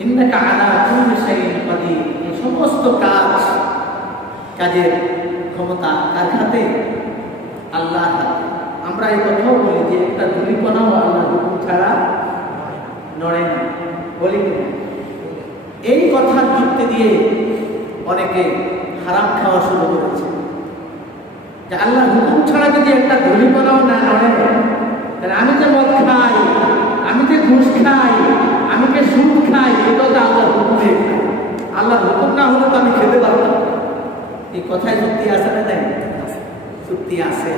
এই সমস্ত কাজ, কাজের ক্ষমতা কার হাতে? আল্লাহ আমরা এই কথাও বলি যে একটা ধূলিকণাও আল্লাহ হুকুম ছাড়া নড়ে না, বলি এই কথার যুক্তি দিয়ে অনেকে হারাম খাওয়া শুরু করেছে। যে আল্লাহ হুকুম ছাড়া যদি একটা ধূলিকণাও না নড়ে, তাহলে আমি যে মদ খাই, আমি যে ঘুষ খাই যে সুদ খাই, এটাও তো আল্লাহর হুকুমে। খাই। আল্লাহর হুকুম না হলে তো আমি খেতে পারতাম। এই কথায় যুক্তি আছে না নাই? যুক্তি আছে।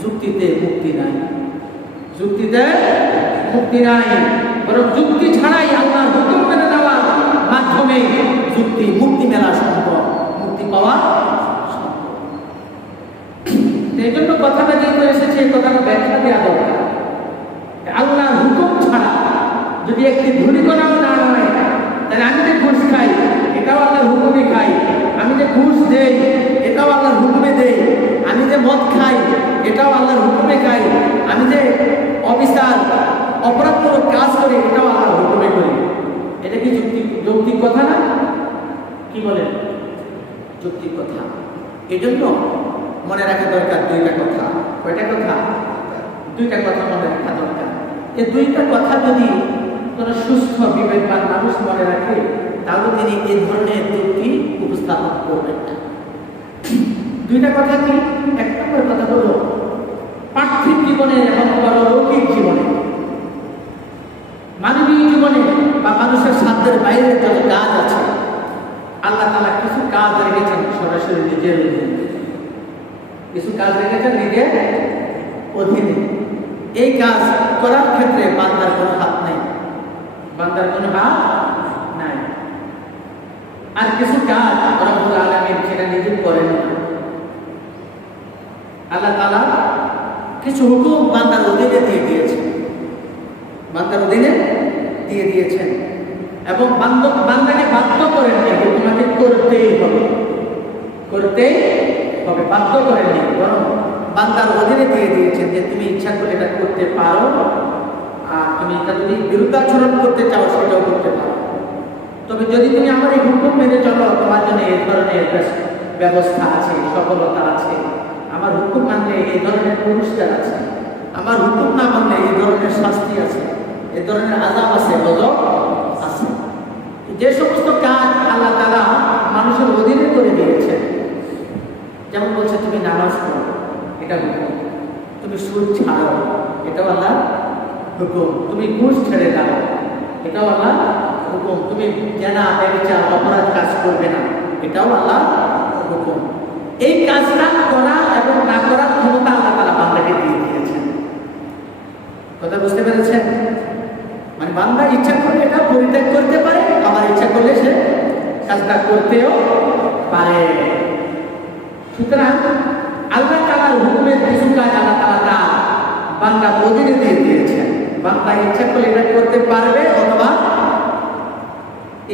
যুক্তিতে মুক্তি নাই। যুক্তিতে মুক্তি নাই। বরং যুক্তি ছাড়াই আল্লাহর হুকুম মেনে নেওয়ার মাধ্যমে যুক্তি, মুক্তি মেলা সম্ভব। মুক্তি পাওয়া এই জন্য কথাটা যেহেতু এসেছে, এই কথাটা ব্যাখ্যা দেওয়া দরকার। আল্লাহ যদি একটি ধূলিকণাও না হয়। তাহলে আমি যে ঘুষ খাই, এটাও আল্লাহর হুকুমে খাই। আমি যে ঘুষ দেই, এটাও আল্লাহর হুকুমে দেই। আমি যে মদ খাই, এটাও আল্লাহর হুকুমে খাই। আমি যে অবিচার, অপরাধমূলক কাজ করি, এটাও আল্লাহর হুকুমে করি। এটা কি যুক্তি যৌক্তিক কথা না? কি বলেন যুক্তির কথা। এই জন্য মনে রাখা দরকার দুইটা কথা। কয়টা কথা? দুইটা কথা মনে রাখা দরকার। এই দুইটা কথা যদি কোনো সুস্থ বিবেকবান মানুষ মনে রাখে, তাহলে তিনি এই ধরনের যুক্তি উপস্থাপন করবেন না। দুইটা কথা কি? এক নম্বর কথা হলো, পার্থিব জীবনে এবং পরলৌকিক জীবনে। মানবীয় জীবনে বা মানুষের সাধ্যের বাইরে যত কাজ আছে, আল্লাহ তালা কিছু কাজ রেখেছেন সরাসরি নিজের অধীনে। কিছু কাজ রেখেছেন নিজের অধীনে। এই কাজ করার ক্ষেত্রে বান্দার কোনো হাত বান্দার কোনো হাত নাই। আর কিছু কাজ রব্বুল আলমীর সেটা নিজে করেন আল্লাহ তালা কিছু হুকুম বান্দার অধীনে দিয়ে দিয়েছেন। বান্দার অধীনে দিয়ে দিয়েছেন। এবং বান্দাকে বাধ্য করেননি তোমাকে করতেই হবে। করতেই হবে, বাধ্য করেননি বরং বান্দার অধীনে দিয়ে দিয়েছেন যে তুমি ইচ্ছা করে এটা করতে পারো। আর তুমি এটা যদি বিরুদ্ধাচরণ করতে চাও, সেটাও করতে পারো। তবে যদি তুমি আমার এই হুকুম মেনে চলো, তোমার জন্য এই ধরনের ব্যবস্থা আছে, সফলতা আছে। আমার হুকুম মানলে এই ধরনের পুরস্কার আছে। আমার হুকুম না মানলে এই ধরনের শাস্তি আছে। এই ধরনের আজাব আছে, গজব আছে। যে সমস্ত কাজ আল্লাহ তালা মানুষের অধীনে করে দিয়েছে যেমন বলছে, তুমি নামাজ পড়ো, এটা তুমি সুদ ছাড়ো এটাও আল্লাহ হুকুম, তুমি ঘুষ ছেড়ে দাও। এটাও আল্লাহ হুকুম। তুমি জানা ব্যবচার অপরাধ কাজ করবে না। এটাও আল্লাহ হুকুম। এই কাজটা করা এবং না করার ক্ষমতা আল্লাহ তালা বান্দাকে দিয়ে দিয়েছেন। কথা বুঝতে পেরেছেন? মানে বান্দা ইচ্ছা করলে এটা পরিত্যাগ করতে পারে, আবার ইচ্ছা করলে সে কাজটা করতেও পারে। সুতরাং আল্লাহ তালার হুকুমের কিছু কাজ আল্লাহ তালা তা বান্দা দিয়ে দিয়েছেন। বান্দা ইচ্ছা করলে এটা করতে পারবে অথবা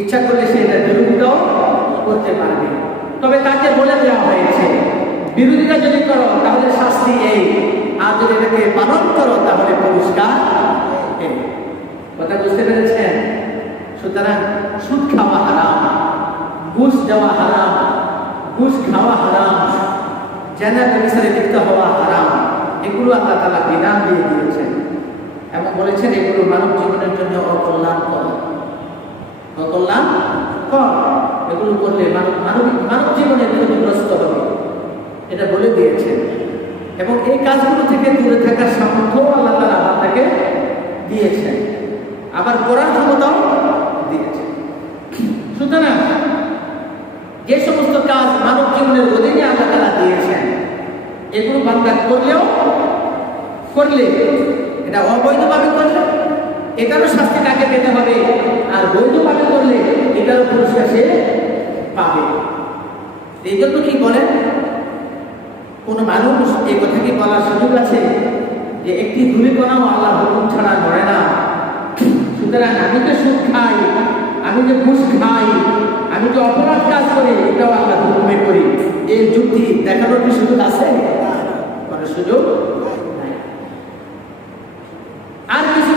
ইচ্ছা করলে সে এটা বিরোধিতাও করতে পারবে। তবে তাকে বলে দেওয়া হয়েছে, বিরোধিতা যদি করো, তাহলে শাস্তি এই। আর যদি এটাকে পালন করো, তাহলে পুরস্কার কথা বুঝতে পেরেছেন? সুতরাং সুদ খাওয়া হারাম, ঘুষ দেওয়া হারাম, ঘুষ খাওয়া হারাম জেনা কমিশনে লিপ্ত হওয়া হারাম, এগুলো আল্লাহ তালা বিধান দিয়ে দিয়েছেন। এবং বলেছেন এগুলো মানব জীবনের জন্য অকল্যাণকর। অকল্যাণ কর এগুলো করলে মানব মানবিক মানব জীবনে ক্ষতিগ্রস্ত হবে। এটা বলে দিয়েছেন এবং এই কাজগুলো থেকে দূরে থাকার সামর্থ্য আল্লাহ তালা আপনাকে দিয়েছেন। আবার করার ক্ষমতাও দিয়েছেন সুতরাং যে সমস্ত কাজ মানব জীবনের অধীনে আল্লাহ তালা দিয়েছেন, এগুলো বান্দা করলেও, করলে এটা অবৈধভাবে করলে এটারও শাস্তি তাকে পেতে হবে। আর বৈধভাবে করলে এটারও পুরস্কার সে পাবে। এই জন্য কি বলেন কোন মানুষ এই কথা কি বলার সুযোগ আছে যে একটি ধূলিকণাও আল্লাহ হুকুম ছাড়া নড়ে না। সুতরাং আমি যে সুদ খাই, আমি যে ঘুষ খাই, আমি যে অপরাধ কাজ করি, এটাও আল্লাহ হুকুমে করি। এই যুক্তি দেখানোর কি সুযোগ আছে? সুযোগ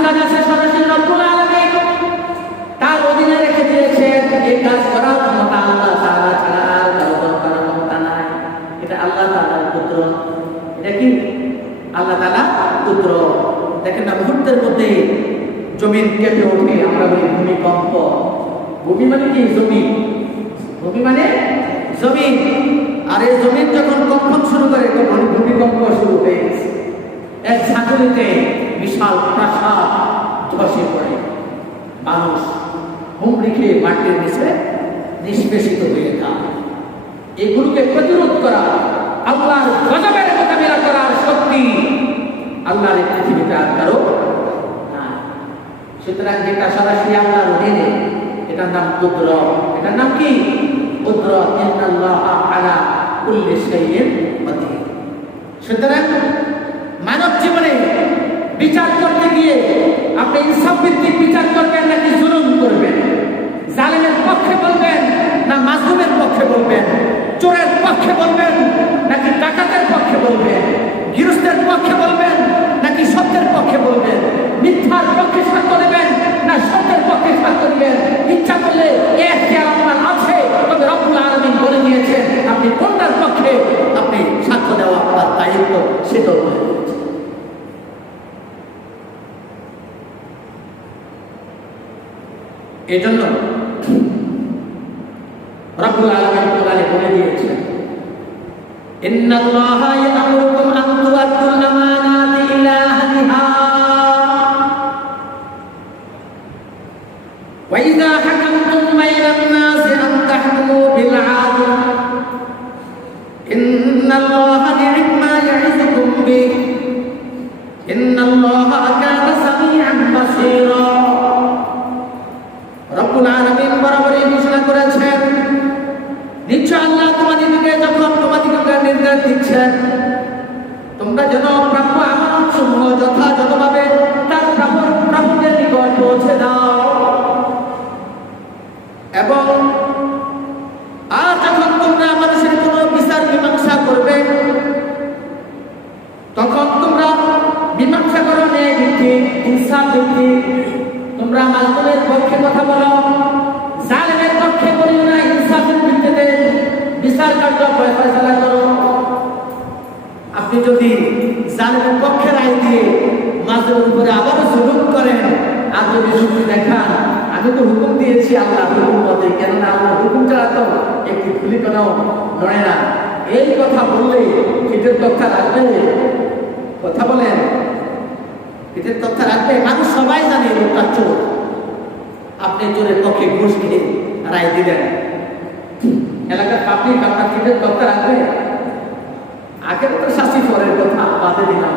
আল্লাহ তার অধীনে রেখে দিয়েছেন কাজ করার ক্ষমতা আল্লাহ তাআলা ছাড়া আর কারও নাই। এটা আল্লাহ তাআলার পুত্র। এটা কি? আল্লাহ পুত্র। দেখেন মুহূর্তের মধ্যে জমিন কেঁপে আমরা ভূমিকম্প। ভূমি মানে কি? জমি। ভূমি মানে জমিন আর এই জমিন যখন কম্পন শুরু করে, তখন ভূমিকম্প শুরু হয়ে এক সাগরিতে বিশাল প্রাসাদ ধসে পড়ে। মানুষ হুমড়ি খেয়ে মাটির নিচে নিষ্পেষিত হয়ে যায়। এগুলোকে প্রতিরোধ করা আল্লাহর গজবের মোকাবিলা করার শক্তি আল্লাহর পৃথিবীতে আর কারও সুতরাং যেটা সরাসরি আল্লাহর অধীনে, এটার নাম কুদ্র এটার নাম কি? কুদ্র আলা কুল্লি সুতরাং মানব জীবনে বিচার করতে গিয়ে আপনি ইনসাফ ভিত্তিক বিচার করবেন নাকি জুলুম করবেন? জালেমের পক্ষে বলবেন না মাজলুমের পক্ষে বলবেন? চোরের পক্ষে বলবেন নাকি ডাকাতের পক্ষে বলবেন? গৃহস্থের পক্ষে বলবেন নাকি সত্যের পক্ষে বলবেন? মিথ্যার পক্ষে সাক্ষ্য দেবেন না সত্যের পক্ষে সাক্ষ্য দিবেন? ইচ্ছা করলে এক আপনার আছে, তবে রব্বুল আলামিন বলে দিয়েছেন, আপনি কোনটার পক্ষে আপনি সাক্ষ্য দেওয়া আপনার দায়িত্ব সেটাও বলে দিয়েছেন এজন্য রব্বুল আলামিন কোরআনে বলে দিয়েছেন ইন্নাল্লাহা ইয়া'মুরুকুম যদি জালেমের পক্ষে রায় দিয়ে মাজলুমের উপরে আবারও জুলুম করেন, আর যদি যুক্তি দেখান আমি তো হুকুম দিয়েছি আল্লাহ হুকুম মতে কেননা আল্লাহ হুকুম ছাড়া তো একটি খুলি কোনাও নড়ে না। এই কথা বললে ফিটের তথ্য রাখবে? কথা বলেন। ফিটের তথ্য রাখবে? মানুষ সবাই জানে লোকটা চোর। আপনি চোরের পক্ষে ঘুষ খেয়ে রায় দিলেন। এলাকার পাবলিক আপনার ফিটের তথ্য রাখবে? আগে তো শাস্তি পরের কথা, বাদে দিলাম।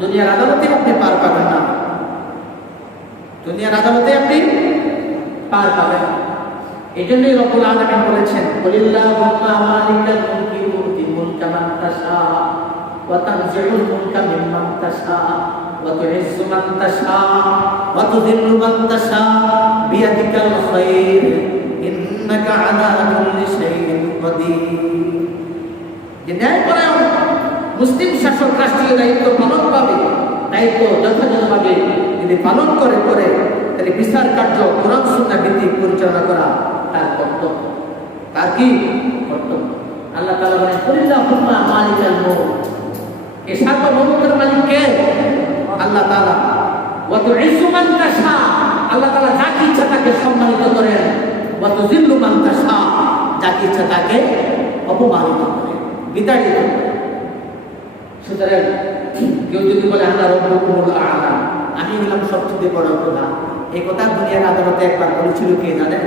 দুনিয়ার আদালতে আপনি পার পাবেন না। দুনিয়ার আদালতে আপনি পার পাবেন। এই জন্যই রব্বুল আলামিন বলেছেন, কুলিল্লাহুম্মা মালিকাল মুলকি তুতি মুলকা মান তাশা, ওয়া তানজিউল মুলকা মিম্মান তাশা, ওয়া তুইজ্জু মান ন্যায় পরায়ণ মুসলিম শাসক রাষ্ট্রীয় দায়িত্ব পালন পাবে, দায়িত্ব যথাযথভাবে যদি পালন করে করে, তাহলে বিচার কার্য, কোরআন, সুন্নাহ ভিত্তিক পরিচালনা করা তার কর্তব্য। তার কি কর্তব্য? আল্লাহ বলেন কুলিল্লাহ হুম্মা মালিকাল মুলক এই সার্বভৌমত্বের মালিক কে? আল্লাহ তাআলা। ওয়া তুইজ্জু মান তাশা। আল্লাহ তাআলা যাকে ইচ্ছা তাকে সম্মানিত করেন। ওয়া তুযিল্লু মান তাশা। যাকে ইচ্ছা তাকে অপমানিত করেন। বিতাড়িত করেন। সুতরাং কেউ যদি বলে, আল্লাহ আমি হলাম সবচেয়ে বড় প্রধান। এই কথা দুনিয়ার আদালতে একবার বলেছিল কে জানেন?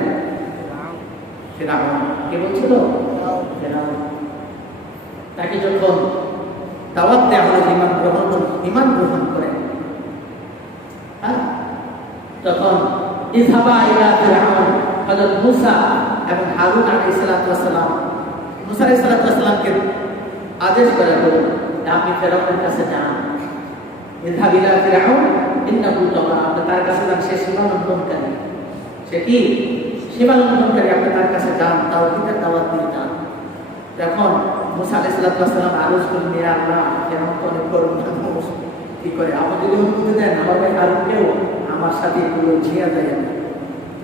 ফেরাউন। কে বলছিল? তাকে যখন দাওয়াত দেওয়া হলো ইমান গ্রহণ ইমান গ্রহণ করে। হ্যাঁ? তখন ইসহাবা ইলা ফিরাউন, হযরত মুসা এবং হারুন আলাইহিস ওয়াসালাম মুসা আলাইহিস সালাতু আদেশ করা হলো যে আপনি ফেরাউনের কাছে যান। ইযহাব ফিরাউন ইন্নাহু তাগা আপনি তার কাছে যান, সে সীমা লঙ্ঘনকারী সে কি? সীমা লঙ্ঘনকারী আপনি তার কাছে যান, তাওহীদের দাওয়াত দিয়ে যান। যখন মুসা আলাইহিস ওয়াসালাম আরজ করলেন ইয়া আল্লাহ ফেরাউন তো অনেক কি করে? আপনি যদি হুকুম দেন, আমার ভাই হারুনকেও আমার সাথে একটু ঝিয়া যায়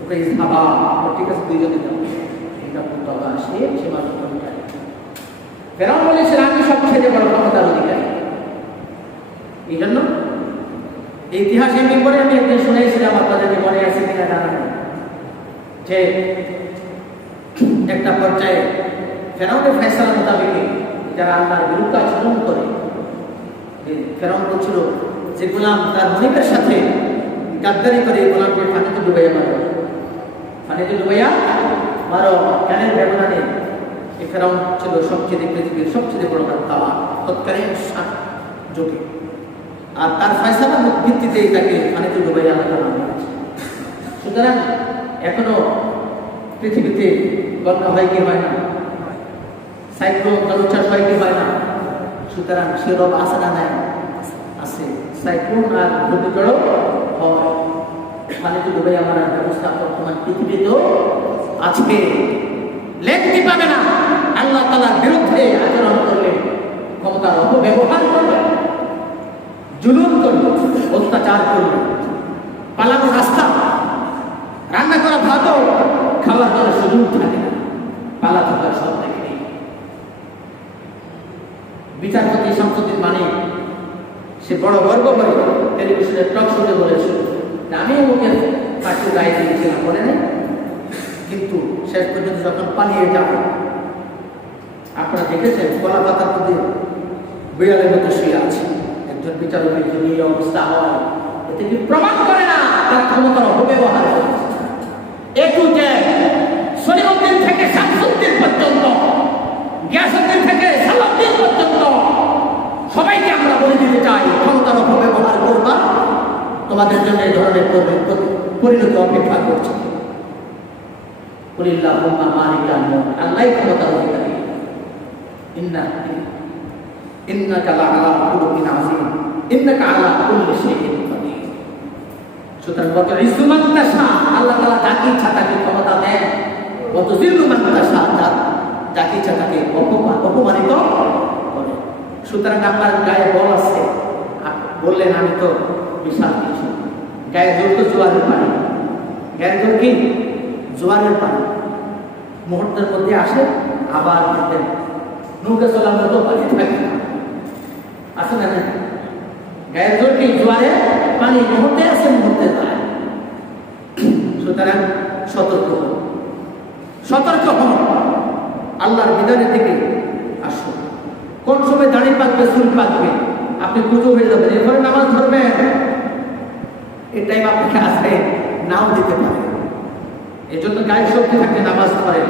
ওকে ইসহাবা ঠিক আছে, দুইজনে যাও। এটা তবা সে সীমা ফেরাউন বলেছিল আমি সব ছেড়ে বড় ক্ষমতার অধিকারী। এই জন্য ইতিহাস করে আমি একদিন শুনেছিলাম, আপনাদেরকে মনে আছে কিনা নেই, যে একটা পর্যায়ে ফেরাউনের ফেসলা মোতাবেক যারা আল্লাহর বিরুদ্ধে আচরণ করে ফেরাউন বলছিল যে গোলাম তার মনিবের সাথে গাদ্দারি করে এই গোলামকে পানিতে ডুবাইয়া মারো। পানিতে ডুবাইয়া মারো জ্ঞানের ব্যবধানে এই ফেরাউন ছিল সবচেয়ে পৃথিবীর সবচেয়ে বড় তাওয়া তৎকালীন যোগে। আর তার ফয়সালার ভিত্তিতেই তাকে পানিতে ডুবাইয়া মারা হয়েছে সুতরাং এখনও পৃথিবীতে বন্যা হয় কি হয় না? সাইক্লোন জলোচ্ছ্বাস হয় কি হয় না? সুতরাং সে রব আসে না নাই? আছে। সাইক্লোন আর ঘূর্ণিঝড়ও হয়। পানিতে ডুবে আমার ব্যবস্থা বর্তমান পৃথিবীতেও আজকে লেখতে পাবে না। আল্লাহ তালার বিরুদ্ধে আচরণ করলে ক্ষমতার অপব্যবহার করবে, জুলুম করবে, অত্যাচার করবে পালানো রাস্তা রান্না করা ভাতও খাবার করার সুযোগ থাকে না, পালা থাকার সব দেখে নেই বিচারপতি শামসুদ্দিন মানে সে বড় গর্ব করে টেলিভিশনের টক শোতে বলেছিল আমি ওকে পার্টির গায়ে দিয়েছিলাম, বলে নেই। কিন্তু শেষ পর্যন্ত যখন পালিয়ে যাব আপনারা দেখেছেন কলা পাতার মধ্যে বিড়ালের মতো শুয়ে আছে। একজন বিচারকের এই অবস্থা হয়, এতে কি প্রমাণ করে না? তার ক্ষমতার অপব্যবহার। করেছে এ টু জেড সলিমুদ্দিন থেকে শামসুদ্দিন পর্যন্ত, গিয়াসুদ্দিন থেকে সালাউদ্দিন পর্যন্ত, সবাইকে আমরা বলে দিতে চাই, ক্ষমতার অপব্যবহার করবা, তোমাদের জন্য এই ধরনের পরি- পরিণতি অপেক্ষা করছে। আল্লাহই ক্ষমতার অধিকারী। সুতরাং ক্ষমতা কত অপমানিত সুতরাং আপনার গায়ে বল আছে। বললেন, আমি তো বিশাল কিছু। গায়ে জোর তো জোয়ারের পানি। গায়ে জোর কি? জোয়ারের পানি। মুহূর্তের মধ্যে আসে, আবার নৌকা চলার মতো পানি থাকে না। আছে না না? গায়ের জোর কি জোয়ারে পানি মুহূর্তে আছে, মুহূর্তে যায়। সুতরাং সতর্ক হন সতর্ক হন আল্লাহর বিধানের দিকে আসুন কোন সময় দাঁড়িয়ে পাকবে চুল পাকবে আপনি পুজো হয়ে যাবেন, এরপরে নামাজ ধরবেন। এই টাইম আপনাকে আছে, নাও দিতে পারে। এই জন্য গায়ে শক্তি থাকলে নামাজ পড়েন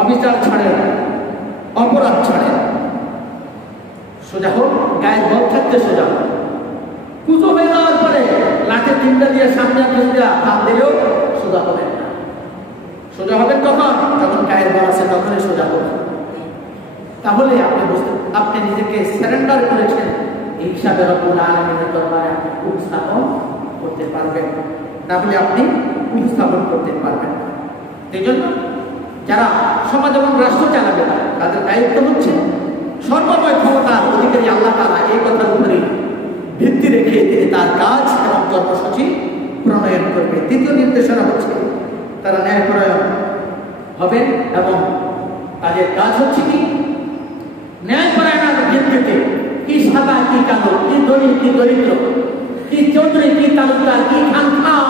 অবিচার ছাড়েন অপরাধ ছাড়েন সোজা হোক গায়ে বল থাকতে সোজা হোক। পুজো হয়ে যাওয়ার পরে লাঠে তিনটা দিয়ে সামনে দিয়ে হাত দিলেও সোজা হবেন না। সোজা হবেন কখন যখন গায়ের বল আছে তখনই সোজা হবেন তাহলে আপনি বুঝতে, আপনি নিজেকে সারেন্ডার করেছেন। এই হিসাবে রব্বুল আলমিনের দরবারে আপনি উপস্থাপন করতে পারবেন। তাহলে আপনি উপস্থাপন করতে পারবেন না। এই জন্য যারা সমাজ এবং রাষ্ট্র চালাবে তাদের দায়িত্ব হচ্ছে সর্বময় ক্ষমতার অধিকারী আল্লাহ তালা এই কথার উপরে ভিত্তি রেখে তিনি তার কাজ এবং কর্মসূচি প্রণয়ন করবে। দ্বিতীয় নির্দেশনা হচ্ছে তারা ন্যায়পরায়ণ হবে এবং তাদের কাজ হচ্ছে কি? ন্যায় ন্যায়পরায়ণের ভিত্তিতে কি সাদা, কি কালো, কি ধনী, কি দরিদ্র, কি চৌধুরী, কি তালুকদার, কি খান খান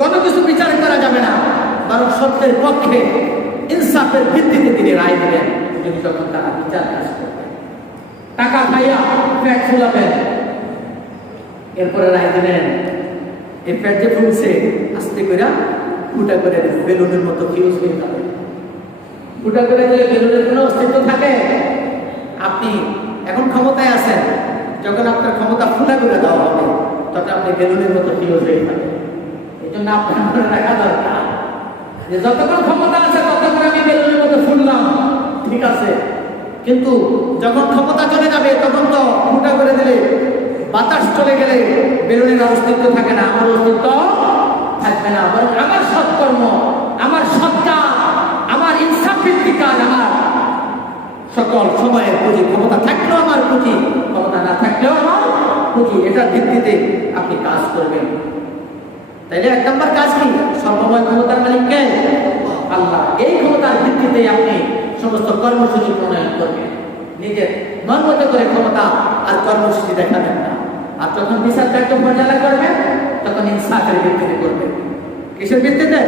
কোনো কিছু বিচার করা যাবে না। বরং সত্যের পক্ষে ইনসাফের ভিত্তিতে তিনি রায় দেবেন যদি যখন তারা বিচার কাজ করবেন টাকা খাইয়া পেট ফুলাবেন এরপরে রায় দিলেন, এই পেট যে ফুলছে, আস্তে করে ফুটা করে বেলুনের মতো ফিউজ হয়ে যাবে। ফুটা করে দিলে বেলুনের কোনো অস্তিত্ব থাকে? আপনি এখন ক্ষমতায় আছেন, যখন আপনার ক্ষমতা ফুলা করে দেওয়া হবে, তখন আপনি বেলুনের মতো ফিউজ হয়ে যাবেন এই জন্য আপনার রাখা দরকার। যে যতক্ষণ ক্ষমতা আছে, ততক্ষণ আমি বেলুনের মতো ফুললাম। ঠিক আছে? কিন্তু যখন ক্ষমতা চলে যাবে, তখন তো ফুটা করে দিলে বাতাস চলে গেলে বেলুনের অস্তিত্ব থাকে না। আমার অস্তিত্ব থাকবে না। বরং আমার সৎকর্ম, আমার সৎকার আমার ইনসাফ কাজ, আমার সকল সময়ের পুঁজি ক্ষমতা থাকলেও আমার পুঁজি ক্ষমতা না থাকলেও আমার পুঁজি এটার ভিত্তিতে আপনি কাজ করবেন। তাইলে এক নম্বর কাজ কি? সর্বময় ক্ষমতার মালিক কে? আল্লাহ। এই ক্ষমতার ভিত্তিতে আপনি সমস্ত কর্মসূচি প্রণয়ন করবেন। নিজের মন মতো করে ক্ষমতা আর কর্মসূচি দেখাবেন না। আর যখন বিচার কার্য পরিচালনা করবে তখন ইনসাফের ভিত্তিতে করবে কিসের ভিত্তিতে?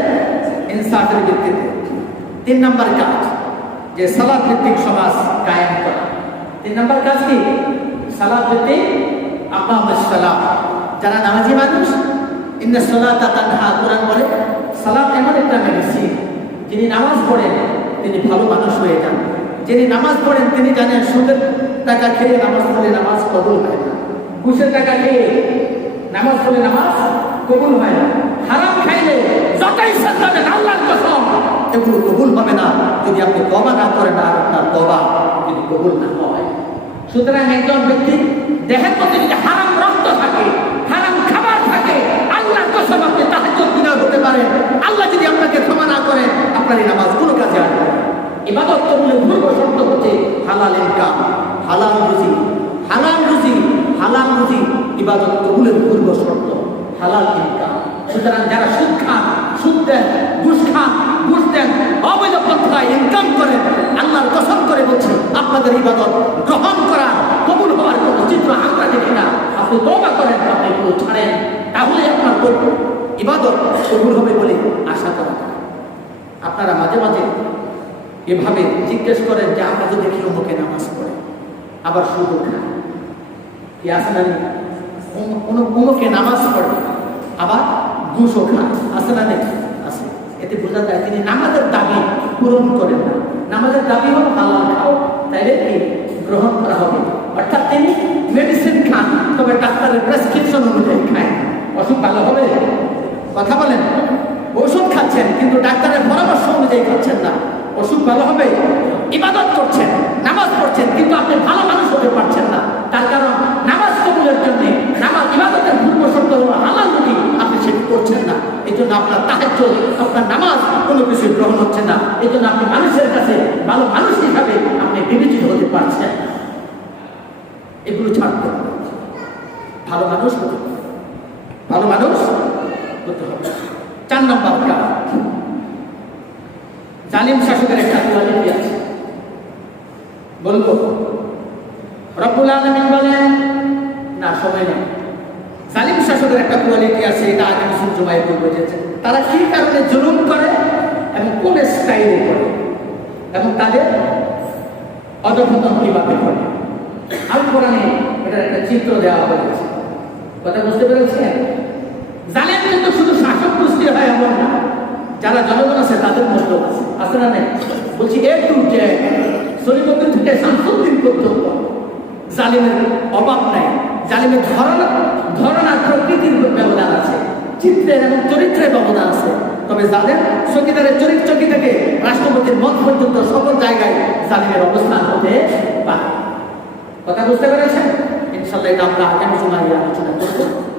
ইনসাফের ভিত্তিতে। তিন নম্বর কাজ, যে সালাদ ভিত্তিক সমাজ কায়েম করা। তিন নম্বর কাজ কি? সালাদ ভিত্তিক আকাম সালাম যারা নামাজি মানুষ ইন্না সালাত তানহা, কোরআন বলে সালাম এমন একটা মেডিসিন যিনি নামাজ পড়েন তিনি ভালো মানুষ হয়ে যান। যিনি নামাজ পড়েন তিনি জানেন সুদের টাকা খেয়ে নামাজ পড়লে নামাজ কবুল হয় না। ঘুষের টাকা খেয়ে নামাজ পড়লে নামাজ কবুল হয় না। হারাম খাইলে যতই সন্তানের আল্লাহর কসম, এগুলো কবুল হবে না। যদি আপনি তবা না করেন, আর আপনার তবা যদি কবুল না হয়। সুতরাং একজন ব্যক্তি দেহের মধ্যে যদি হারাম রক্ত থাকে হারাম খাবার থাকে আল্লাহর কসম আপনি তাহাজ্জুদ দিনার হতে পারে। আল্লাহ যদি আপনাকে ক্ষমা না করে আপনার এই নামাজ কোনো কাজে আসবে ইবাদত করলে পূর্ব হচ্ছে হালাল হালাল রুজি। হালাল রুজি হালাল রুজি, ইবাদত কবুলের পূর্ব শর্ত হালাল ইনকাম সুতরাং যারা সুদ খান, সুদ দেন, ঘুষ খান, ঘুষ দেন, অবৈধ পন্থায় ইনকাম করেন, আল্লাহর কসম করে বলছি, আপনাদের ইবাদত গ্রহণ করা, কবুল হওয়ার কোনো চিত্র আমরা দেখি না। আপনি দোয়া করেন, আপনি ছাড়েন। তাহলে আপনার ইবাদত কবুল হবে বলে আশা করা। আপনারা মাঝে মাঝে এভাবে জিজ্ঞেস করেন যে, আমরা তো দেখি অমুকে নামাজ পড়ে, আবার শুধু খায় নামাজ পড়ে, আবার ঘুষও খায়। আছে না এতে বোঝা যায় তিনি নামাজের দাবি পূরণ করেন না। নামাজের দাবি হল হালাল খাও তাইলে কি গ্রহণ করা হবে? অর্থাৎ তিনি মেডিসিন খান, তবে ডাক্তারের প্রেসক্রিপশন অনুযায়ী খায়। অসুখ ভালো হবে? কথা বলেন। ওষুধ খাচ্ছেন, কিন্তু ডাক্তারের পরামর্শ অনুযায়ী খাচ্ছেন না। ওষুধ ভালো হবে, ইবাদত করছেন, নামাজ পড়ছেন, কিন্তু আপনি ভালো মানুষ হতে পারছেন না। তার কারণ নামাজ কবুলের জন্য নামাজ ইবাদতের পূর্ব শর্ত হলো হালাল যদি আপনি সেটি করছেন না। এই জন্য আপনার তাহাজ্য আপনার নামাজ কোনো কিছু গ্রহণ হচ্ছে না। এই জন্য আপনি মানুষের কাছে ভালো মানুষ হিসাবে আপনি বিবেচিত হতে পারছেন। এগুলো ছাড়তে ভালো মানুষ হতে ভালো মানুষ হতে হবে। চার নম্বর কাজ জালিম শাসকের একটা কোয়ালিটি আছে? বলব। রব্বুল আলমিন বলেন, না সময় নেই জালিম শাসকের একটা কোয়ালিটি আছে? এটা আগে কিছু জমায় বলব যে তারা কি কারণে জুলুম করে এবং কোন স্টাইলে করে? এবং তাদের অধপতন কীভাবে করে? আল কোরআনে এটার একটা চিত্র দেওয়া হয়েছে। কথা বুঝতে পেরেছেন জালেম কিন্তু শুধু শাসক গোষ্ঠী হয় এমন না যারা জনগণ আছে, তাদের মধ্যে আছে। না নেই? বলছি এ টু জে থেকে শামসুদ্দিন পর্যন্ত জালিমের অভাব নাই। জালিমের ধরন ধরন আর প্রকৃতির ব্যবধান আছে। চিত্রের এবং চরিত্রের ব্যবধান আছে। তবে যাদের চকিদারের চরিত্র চকি থেকে রাষ্ট্রপতির মত পর্যন্ত সকল জায়গায় জালিমের অবস্থান হতে পারে। কথা বুঝতে পেরেছেন? ইনশাল্লাহ এটা আমরা আগামী সময় আলোচনা করব।